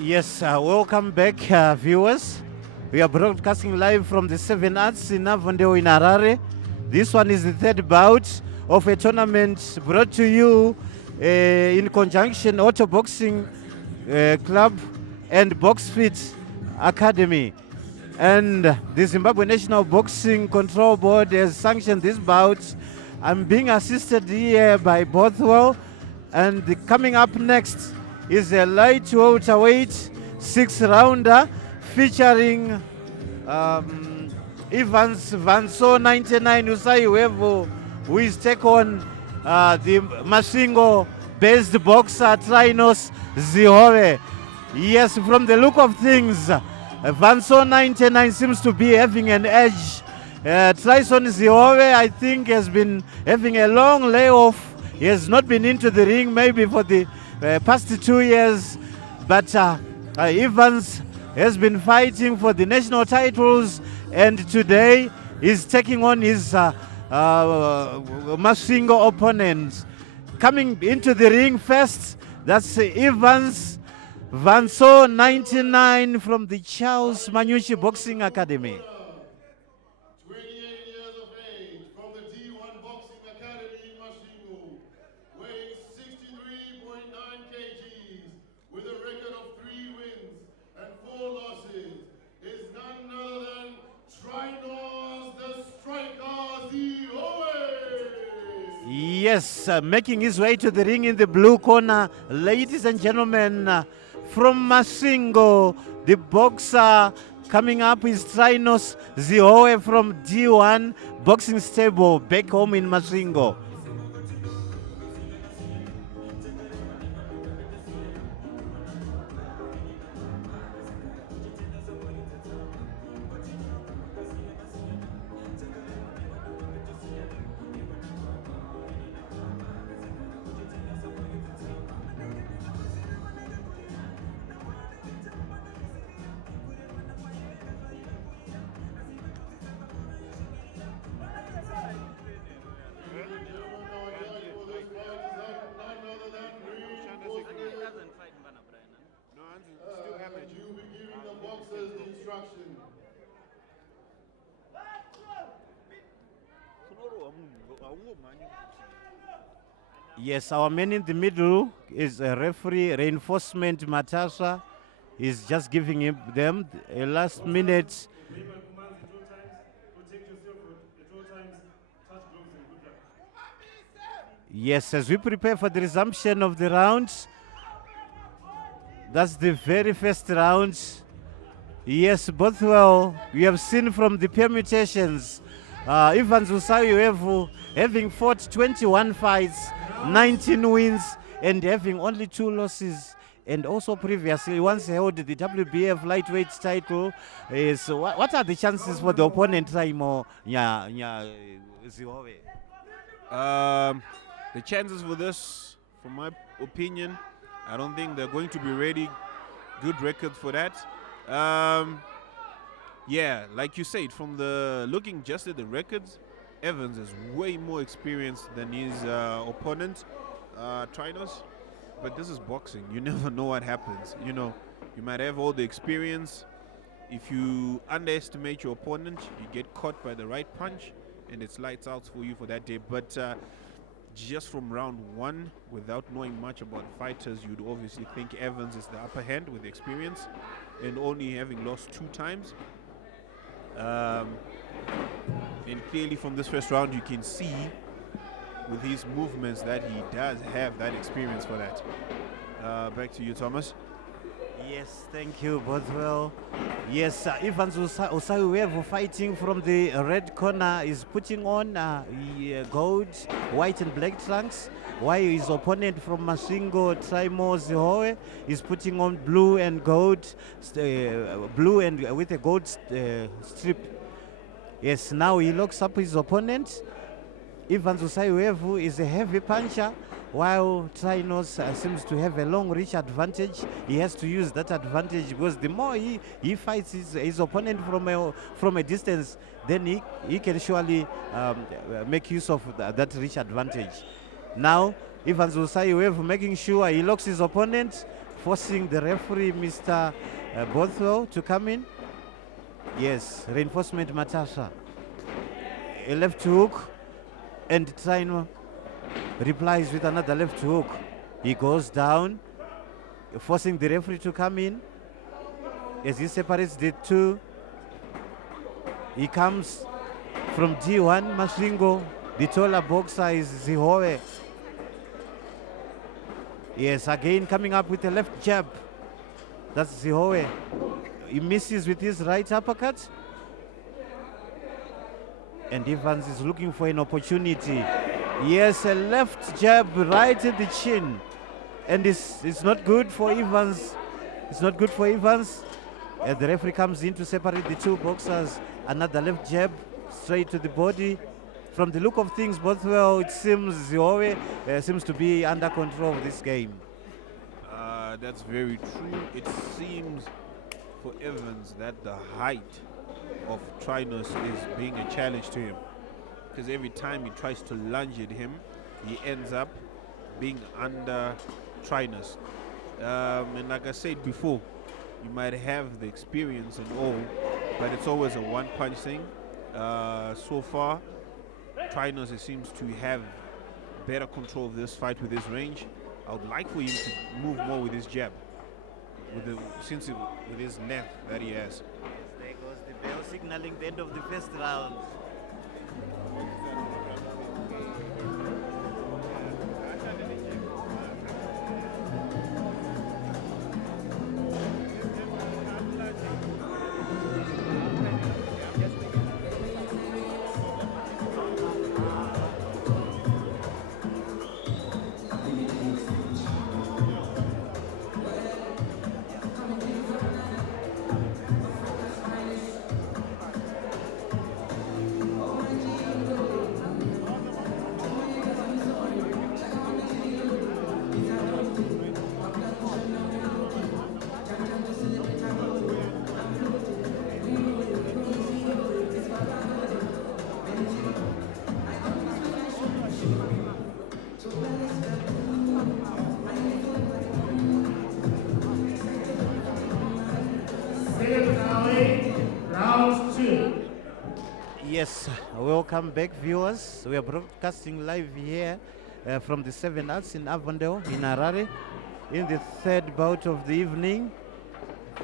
Yes, welcome back, viewers. We are broadcasting live from the Seven Arts in Avondale in Harare. This one is the third bout of a tournament brought to you in conjunction Auto Boxing Club and BoxFit Academy. And the Zimbabwe National Boxing Control Board has sanctioned this bout. I'm being assisted here by Bothwell. And coming up next is a light welterweight 6-rounder featuring Evans Vanso 99 Husavihwevhu, who is take on the Masingo-based boxer Trynos Zihove. Yes, from the look of things, Vanso 99 seems to be having an edge. Tryson Zihove, I think, has been having a long layoff. He has not been into the ring maybe for the past 2 years, but Evans has been fighting for the national titles, and today he's taking on his Masingo opponent. Coming into the ring first, that's Evans Vanso 99 from the Charles Manyuchi Boxing Academy. 28 years of age, from the D1 Boxing Academy in Masingo, weighing 63.9 kgs, with a record of 3 wins and 4 losses, is none other than Trynos the Striker Zihove. Yes, making his way to the ring in the blue corner, ladies and gentlemen, from Masingo, the boxer. Coming up is Trynos Zihove from D1 Boxing Stable back home in Masingo. You'll be giving the boxers the instruction. Yes, our man in the middle is a referee, Reinforcement Matasha. He's just giving them a last minute. Yes, as we prepare for the resumption of the rounds, that's the very first round. Yes, Bothwell, we have seen from the permutations, Evans Husavihwevhu having fought 21 fights, 19 wins, and having only 2 losses. And also previously once held the WBF lightweight title. So what are the chances for the opponent, Raimo Zihove? The chances for this, from my opinion, I don't think they're going to be ready. Good record for that. Yeah, like you said, from the looking just at the records, Evans is way more experienced than his opponent, Trynos. But this is boxing. You never know what happens. You know, you might have all the experience. If you underestimate your opponent, you get caught by the right punch, and it's lights out for you for that day. But just from round 1, without knowing much about fighters, you'd obviously think Evans is the upper hand with experience, and only having lost 2 times. And clearly from this first round, you can see with his movements that he does have that experience for that. Back to you, Thomas. Yes, thank you, Bothwell. Yes, Evans Husavihwevhu fighting from the red corner is putting on gold, white and black trunks, while his opponent from Masingo, Trynos Zihove, is putting on blue and gold, blue and with a gold strip. Yes, now he locks up his opponent. Evans Husavihwevhu is a heavy puncher, while Trynos seems to have a long reach advantage. He has to use that advantage because the more he fights his opponent from a distance, then he can surely make use of that reach advantage. Now, Evans Husavihwevhu making sure he locks his opponent forcing the referee, Mr. Bothwell, to come in. Yes, reinforcement Matasha. A left hook, and Trynos replies with another left hook. He goes down, forcing the referee to come in. As he separates the two, he comes from D1 Masvingo. The taller boxer is Zihove. Yes, again coming up with a left jab. That's Zihove. He misses with his right uppercut. And Evans is looking for an opportunity. Yes, a left jab right in the chin. And it's not good for Evans. It's not good for Evans. The referee comes in to separate the two boxers. Another left jab straight to the body. From the look of things, Bothwell, it seems Zihove seems to be under control of this game. That's very true. It seems for Evans that the height of Trynos is being a challenge to him, because every time he tries to lunge at him, he ends up being under Trynos. And like I said before, you might have the experience and all, but it's always a one-punch thing. So far, Trynos seems to have better control of this fight with his range. I would like for him to move more with his jab, with his left that he has. There goes the bell signaling the end of the first round. Round 2. Yes, welcome back, viewers. We are broadcasting live here from the Seven Arts in Avondale, in Harare, in the third bout of the evening.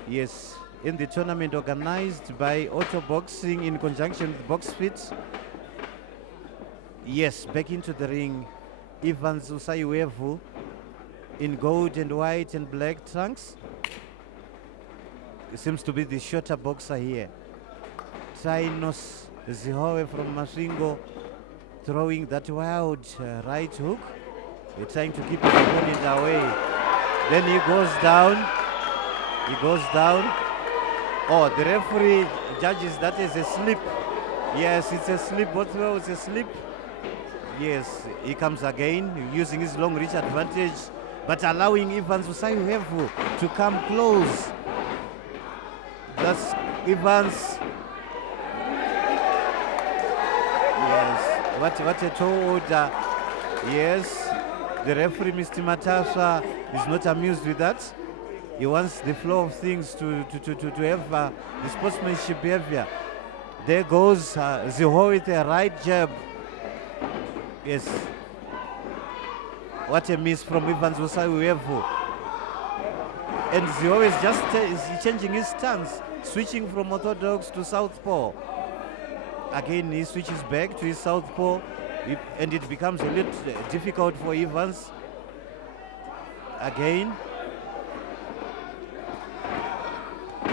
Yes, in the tournament organized by Auto Boxing in conjunction with BoxFit. Yes, back into the ring, Evans Husavihwevhu in gold and white and black trunks. He seems to be the shorter boxer here. Trynos Zihove from Masvingo throwing that wild right hook. They're trying to keep his opponent away. Then he goes down. He goes down. Oh, the referee judges that as a slip. Yes, it's a slip. Bothwell, it's a slip. Yes, he comes again using his long reach advantage, but allowing Evans Husavihwevhu to come close. That's Evans. Yes, what a tall order. Yes, the referee, Mr. Matasha, is not amused with that. He wants the flow of things to have the sportsmanship behavior. There goes Zihove with a right jab. Yes. What a miss from Evans Husavihwevhu. And Zihove is just changing his stance, switching from orthodox to southpaw. Again, he switches back to his southpaw, and it becomes a little difficult for Evans. Again.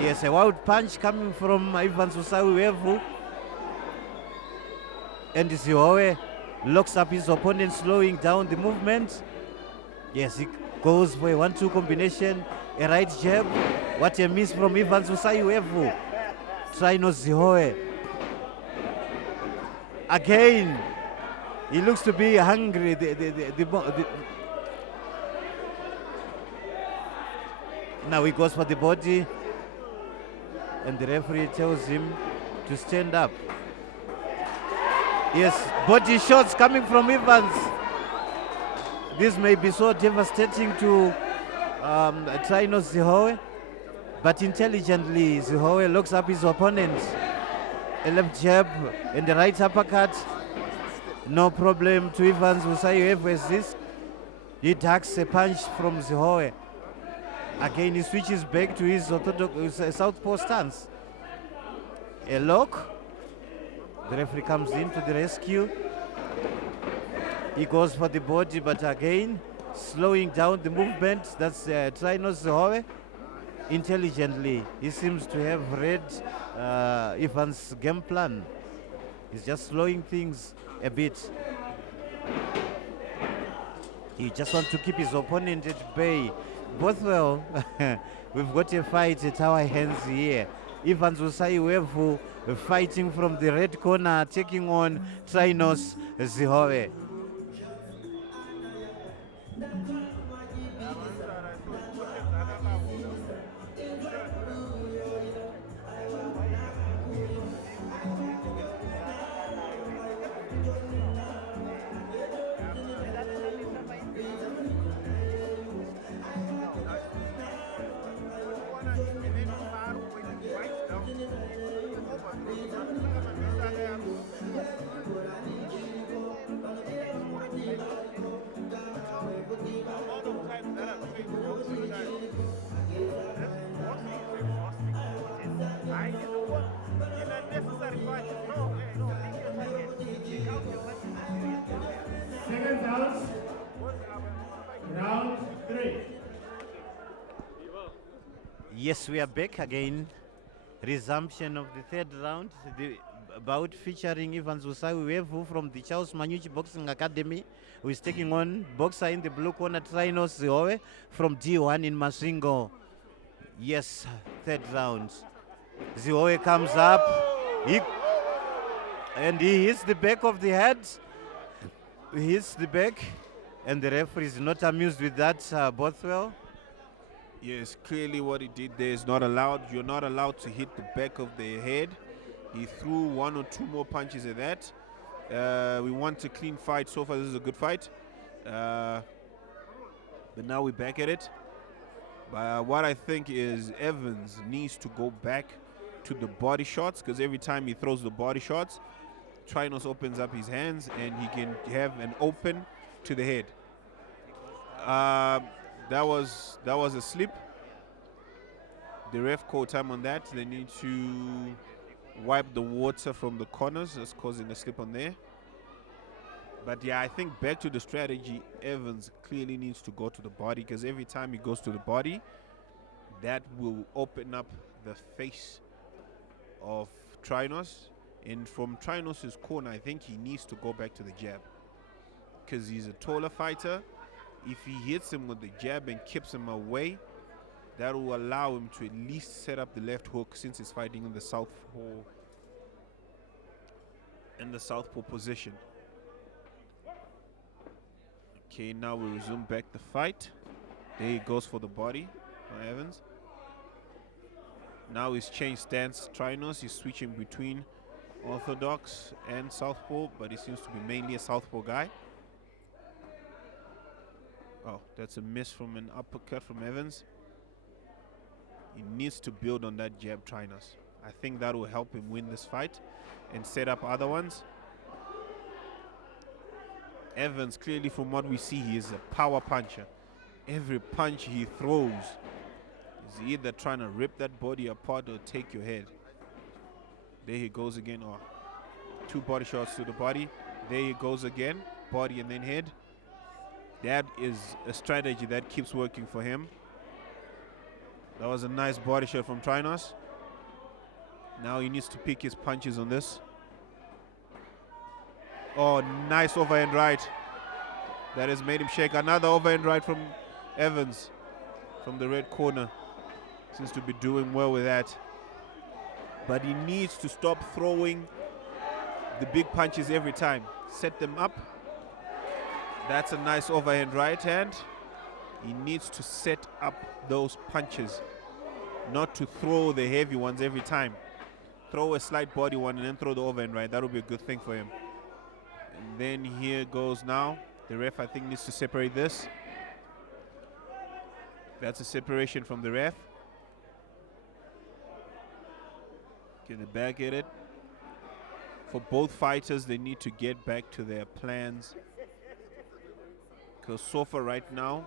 Yes, a wild punch coming from Evans Husavihwevhu. And Zihove locks up his opponent, slowing down the movement. Yes, he goes for a 1-2 combination, a right jab. What a miss from Evans Husavihwevhu. Trynos Zihove. Again, he looks to be hungry. Now he goes for the body, and the referee tells him to stand up. Yes, body shots coming from Evans. This may be so devastating to Trynos Zihove, but intelligently Zihove locks up his opponent. A left jab and the right uppercut. No problem to Evans Husavihwevhu this. He ducks a punch from Zihove. Again, he switches back to his orthodox southpaw stance. A lock. The referee comes in to the rescue. He goes for the body, but again, slowing down the movement. That's Trynos Zihove. Intelligently, he seems to have read Evans' game plan. He's just slowing things a bit. He just wants to keep his opponent at bay. Bothwell, we've got a fight at our hands here. Evans Husavihwevhu fighting from the red corner, taking on Trynos Zihove. Second round, round 3. Yes, we are back again. Resumption of the third round. The bout featuring Evans Husavihwevhu from the Charles Manyuchi Boxing Academy, who is taking on boxer in the blue corner, Trynos Zihove from D1 in Masingo. Yes, third round. Zihove comes up. And he hits the back of the head. He hits the back. And the referee is not amused with that, Bothwell. Yes, clearly what he did there is not allowed. You're not allowed to hit the back of the head. He threw one or two more punches at that. We want a clean fight. So far, this is a good fight. But now we're back at it. What I think is Evans needs to go back to the body shots, because every time he throws the body shots, Trynos opens up his hands and he can have an open to the head. That was a slip. The ref called time on that. They need to wipe the water from the corners. That's causing a slip on there. But yeah, I think back to the strategy, Evans clearly needs to go to the body, because every time he goes to the body, that will open up the face of Trynos. And from Trynos' corner, I think he needs to go back to the jab, because he's a taller fighter. If he hits him with the jab and keeps him away, that will allow him to at least set up the left hook, since he's fighting in the southpaw position. Okay, now we resume back the fight. There he goes for the body for Evans. Now he's changed stance. Trynos, he's switching between orthodox and southpaw, but he seems to be mainly a southpaw guy. Oh, that's a miss from an uppercut from Evans. He needs to build on that jab, Trynos. I think that will help him win this fight and set up other ones. Evans, clearly from what we see, he is a power puncher. Every punch he throws is either trying to rip that body apart or take your head. There he goes again. Oh, two body shots to the body. There he goes again. Body and then head. That is a strategy that keeps working for him. That was a nice body shot from Trynos. Now he needs to pick his punches on this. Oh, nice overhand right. That has made him shake. Another overhand right from Evans from the red corner. Seems to be doing well with that. But he needs to stop throwing the big punches every time. Set them up. That's a nice overhand right hand. He needs to set up those punches, not to throw the heavy ones every time. Throw a slight body one and then throw the overhand right. That would be a good thing for him. And then here goes now. The ref, I think, needs to separate this. That's a separation from the ref. Get it back at it. For both fighters, they need to get back to their plans. Because so far right now,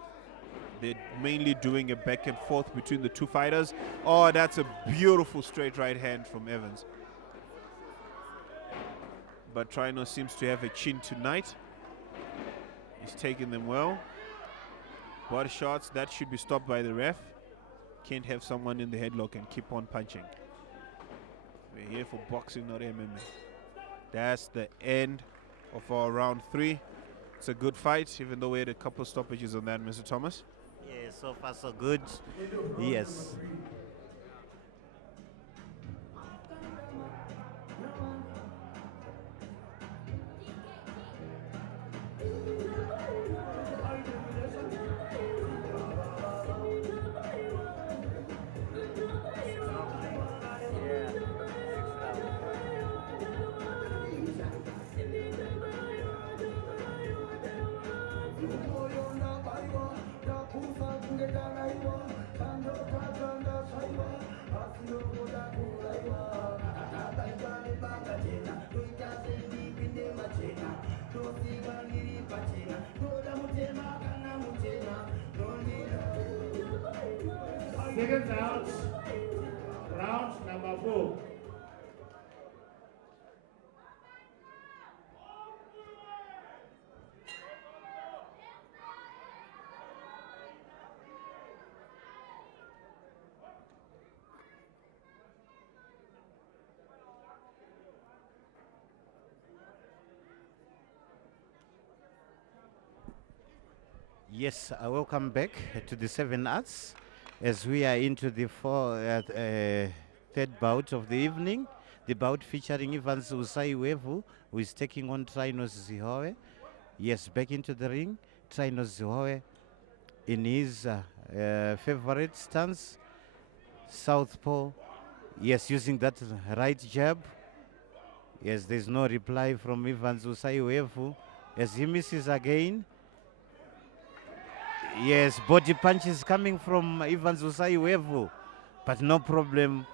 they're mainly doing a back and forth between the two fighters. Oh, that's a beautiful straight right hand from Evans. But Trynos seems to have a chin tonight. He's taking them well. Body shots, that should be stopped by the ref. Can't have someone in the headlock and keep on punching. We're here for boxing, not MMA. That's the end of our round 3. It's a good fight, even though we had a couple stoppages on that, Mr. Thomas. Yeah, so far so good. Yes. Second round, round number 4. Yes, welcome back to the 7 Arts as we are into the third bout of the evening. The bout featuring Evans Husavihwevhu, who is taking on Trynos Zihove. Yes, back into the ring. Trynos Zihove in his favorite stance, southpaw. Yes, using that right jab. Yes, there's no reply from Evans Husavihwevhu as he misses again. Yes, body punches coming from Evans Husavihwevhu, but no problem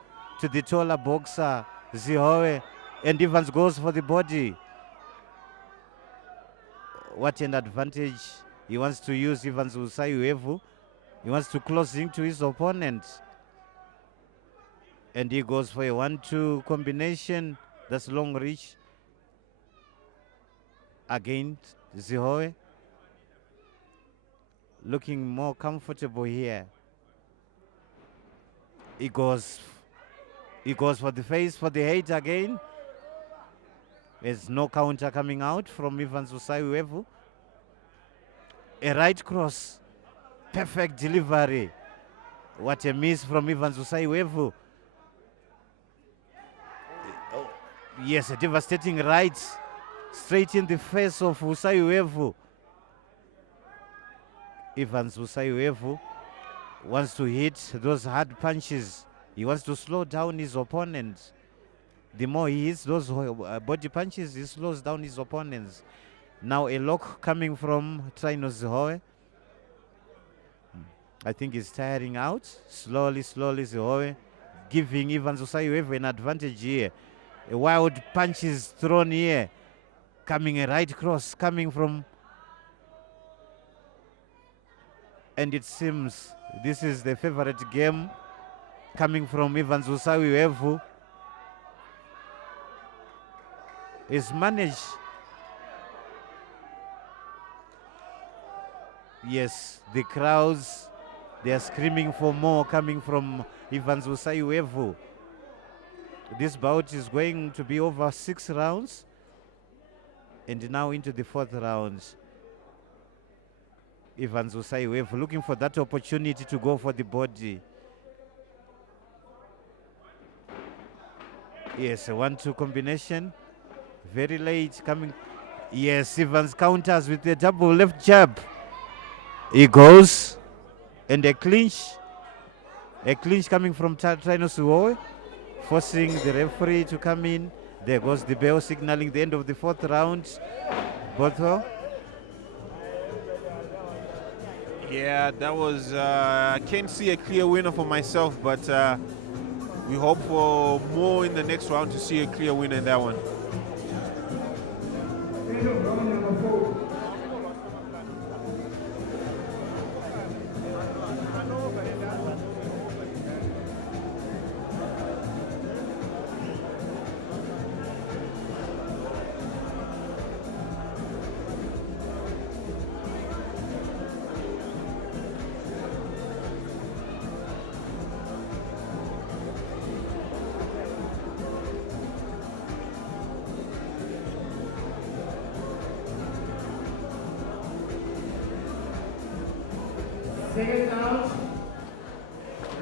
to the taller boxer Zihove, and Evans goes for the body. What an advantage he wants to use, Evans Husavihwevhu. He wants to close into his opponent, and he goes for a 1-2 combination. That's long reach against Zihove. Looking more comfortable here. He goes for the face, for the head again. There's no counter coming out from Evans Husavihwevhu. A right cross. Perfect delivery. What a miss from Evans Husavihwevhu. Oh, yes, a devastating right. Straight in the face of Husavihwevhu. Evans Husavihwevhu wants to hit those hard punches. He wants to slow down his opponent. The more he hits those body punches, he slows down his opponents. Now a lock coming from Trynos Zihove. I think he's tiring out. Slowly Zihove giving Evans Husavihwevhu an advantage here. A wild punch is thrown here. Coming a right cross coming from, and it seems this is the favorite game coming from Evans Husavihwevhu. Is managed. Yes, the crowds, they are screaming for more coming from Evans Husavihwevhu. This bout is going to be over 6 rounds, and now into the 4th round. Evans Husavihwevhu looking for that opportunity to go for the body. Yes, a 1-2 combination. Very late coming. Yes, Evans counters with a double left jab. He goes, and a clinch. A clinch coming from Trynos Zihove, forcing the referee to come in. There goes the bell signaling the end of the 4th round. Bothwell. Yeah, that was. I can't see a clear winner for myself, but we hope for more in the next round to see a clear winner in that one. Second round,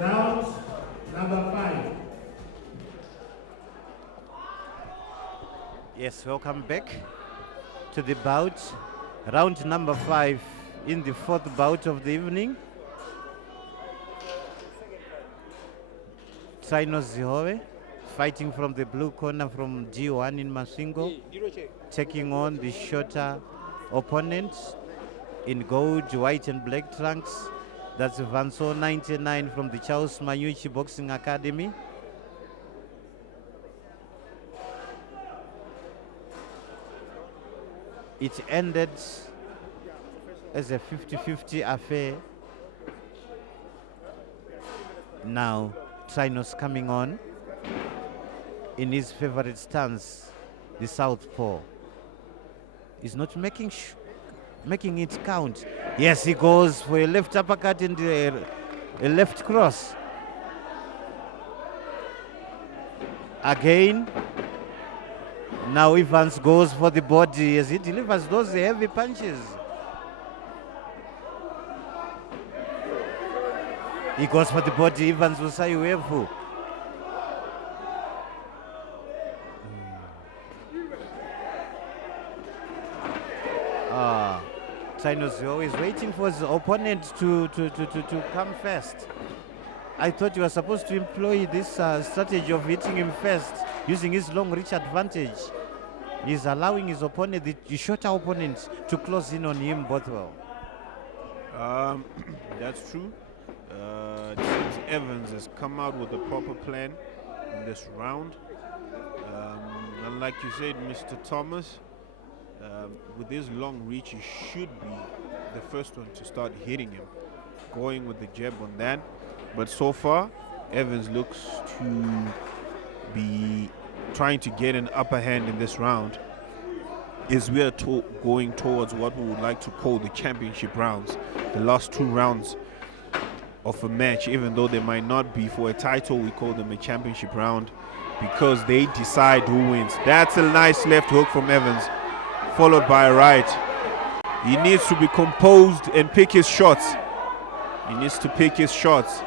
round number 5. Yes, welcome back to the bout. Round number 5 in the 4th bout of the evening. Trynos Zihove fighting from the blue corner from G1 in Masvingo, taking on the shorter opponent in gold, white and black trunks. That's Vanso 99 from the Charles Manyuchi Boxing Academy. It ended as a 50-50 affair. Now Trynos coming on in his favorite stance, the southpaw. He's not making it count. Yes, he goes for a left uppercut and a left cross. Again. Now Evans goes for the body as he delivers those heavy punches. He goes for the body, Evans Husavihwevhu. Trynos is always waiting for his opponent to come first. I thought you were supposed to employ this strategy of hitting him first, using his long reach advantage. He's allowing his opponent, the shorter opponent, to close in on him both well. That's true. It seems Evans has come out with a proper plan in this round. And like you said, Mr. Thomas, with his long reach, he should be the first one to start hitting him, going with the jab on that. But so far, Evans looks to be trying to get an upper hand in this round, is we are going towards what we would like to call the championship rounds, the last 2 rounds of a match. Even though they might not be for a title, we call them a championship round because they decide who wins. That's a nice left hook from Evans, followed by a right. He needs to be composed and pick his shots. He needs to pick his shots.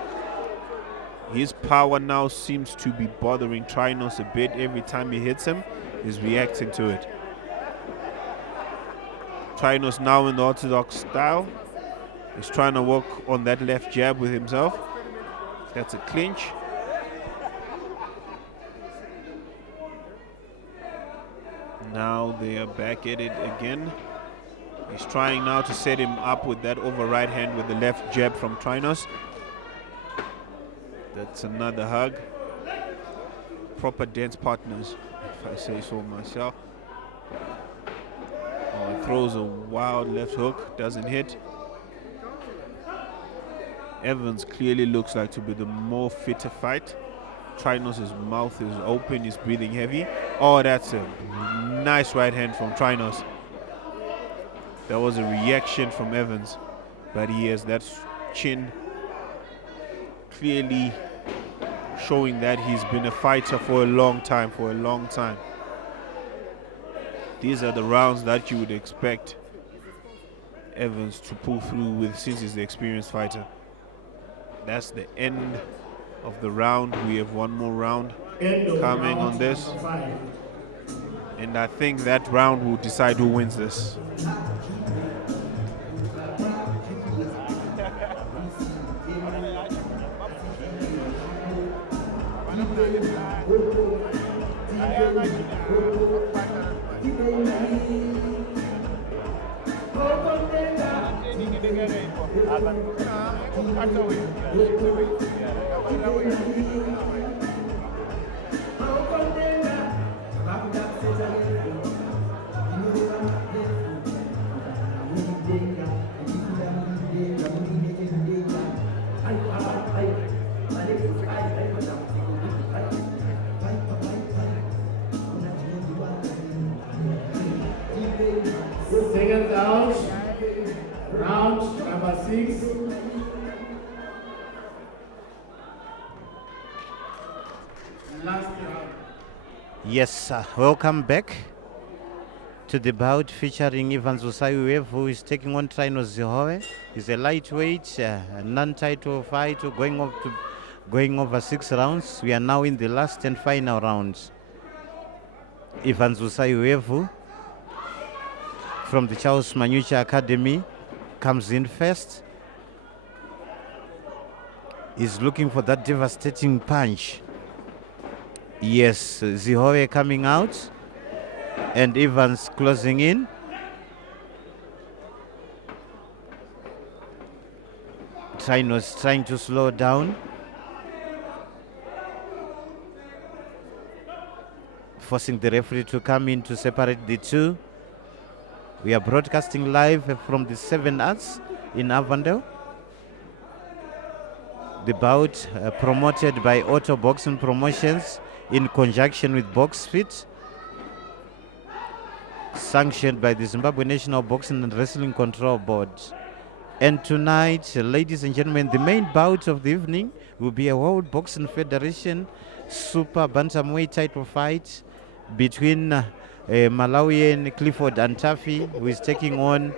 His power now seems to be bothering Trynos a bit. Every time he hits him, he's reacting to it. Trynos now in the orthodox style. He's trying to work on that left jab with himself. That's a clinch. Now they are back at it again. He's trying now to set him up with that over right hand with the left jab from Trynos. That's another hug. Proper dance partners, if I say so myself. Oh, he throws a wild left hook, doesn't hit. Evans clearly looks like to be the more fitter fight. Trynos' mouth is open, he's breathing heavy. Oh, that's a nice right hand from Trynos. That was a reaction from Evans, but he has that chin clearly showing that he's been a fighter for a long time, These are the rounds that you would expect Evans to pull through with since he's the experienced fighter. That's the end of the round. We have one more round coming on this. And I think that round will decide who wins this. Seconds out. Round number 6. Last round. Yes, welcome back to the bout featuring Husavihwevhu, who is taking on Trynos Zihove. It's a lightweight, non-title fight, going over 6 rounds. We are now in the last and final rounds. Husavihwevhu from the Charles Manyucha Academy comes in first. He's looking for that devastating punch. Yes, Zihove coming out and Evans closing in. Trynos trying to slow down, forcing the referee to come in to separate the two. We are broadcasting live from the 7 Arts in Avondale. The bout promoted by Auto Boxing Promotions in conjunction with BoxFit, sanctioned by the Zimbabwe National Boxing and Wrestling Control Board. And tonight, ladies and gentlemen, the main bout of the evening will be a World Boxing Federation Super Bantamweight title fight between Malawian Clifford Antafi, who is taking on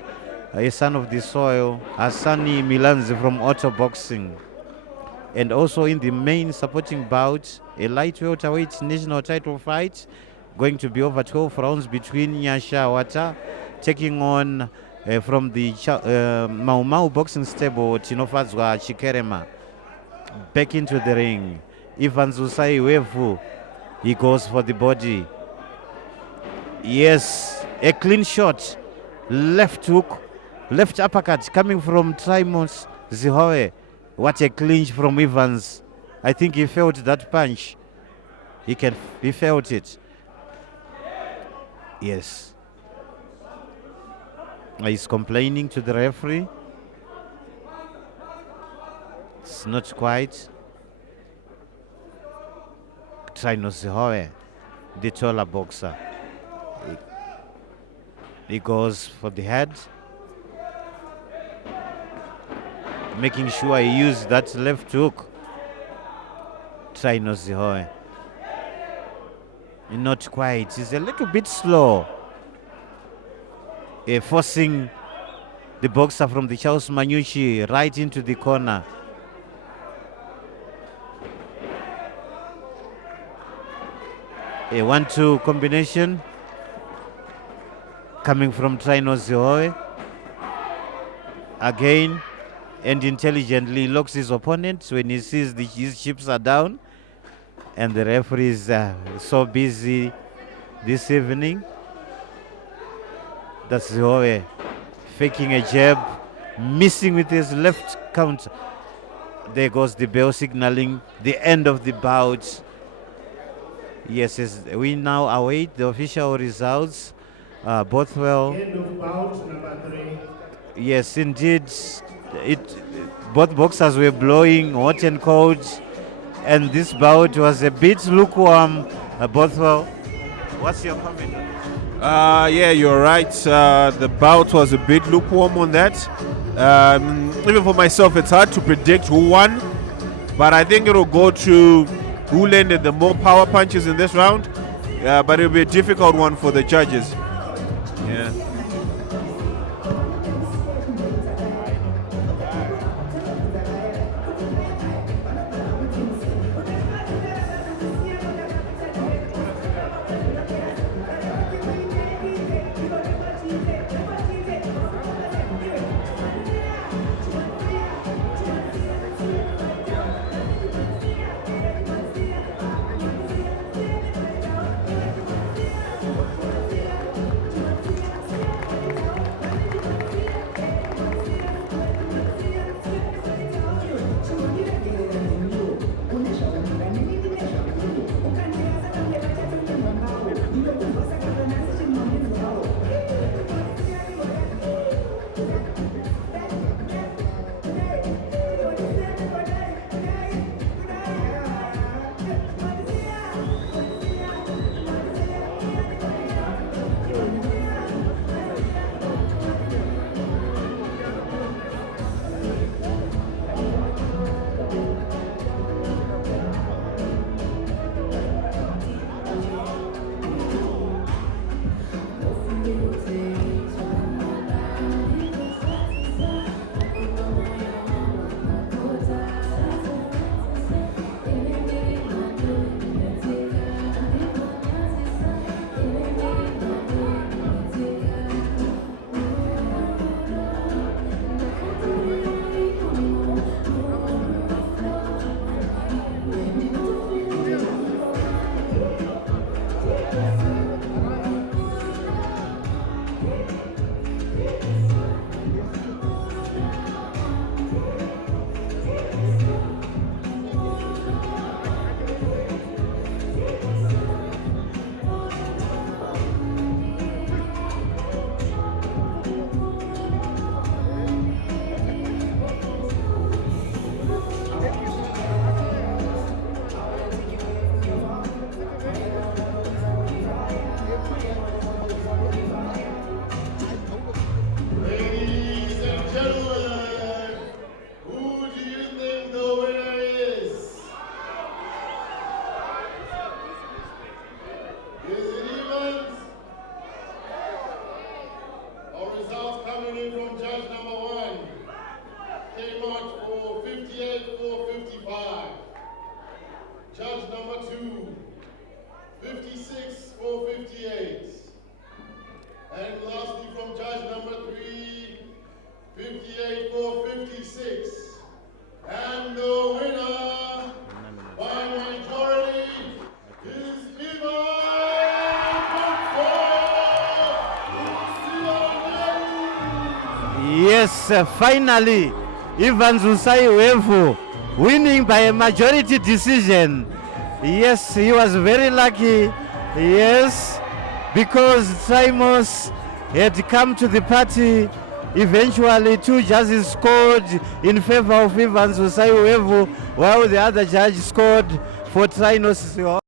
a son of the soil, Asani Milanzi from Auto Boxing. And also in the main supporting bout, a light welterweight national title fight going to be over 12 rounds between Nyasha Wata taking on from the Mau Mau boxing stable, Tinofadzwa Chikerema. Back into the ring. Husavihwevhu, he goes for the body. Yes, a clean shot. Left hook, left uppercut coming from Trynos Zihove. What a clinch from Evans. I think he felt that punch. He felt it. Yes. He's complaining to the referee. It's not quite. Trynos Zihove, the taller boxer. He goes for the head, making sure he used that left hook. Trynos Zihove. Not quite. He's a little bit slow. Forcing the boxer from the Charles Manyuchi right into the corner. A 1-2 combination coming from Trynos Zihove. Again, and intelligently locks his opponent when he sees his chips are down. And the referee is so busy this evening. That's Zihove faking a jab, missing with his left counter. There goes the bell signaling the end of the bout. Yes, we now await the official results. Bothwell. End of bout number 3. Yes, indeed. Both boxers were blowing hot and cold, and this bout was a bit lukewarm. Bothwell, what's your comment? Yeah, you're right. The bout was a bit lukewarm on that. Even for myself, it's hard to predict who won, but I think it'll go to who landed the more power punches in this round. But it'll be a difficult one for the judges. Yeah. Yes, finally, Evans Husavihwevhu winning by a majority decision. Yes, he was very lucky. Yes, because Trynos had come to the party. Eventually, 2 judges scored in favor of Evans Husavihwevhu, while the other judge scored for Trynos.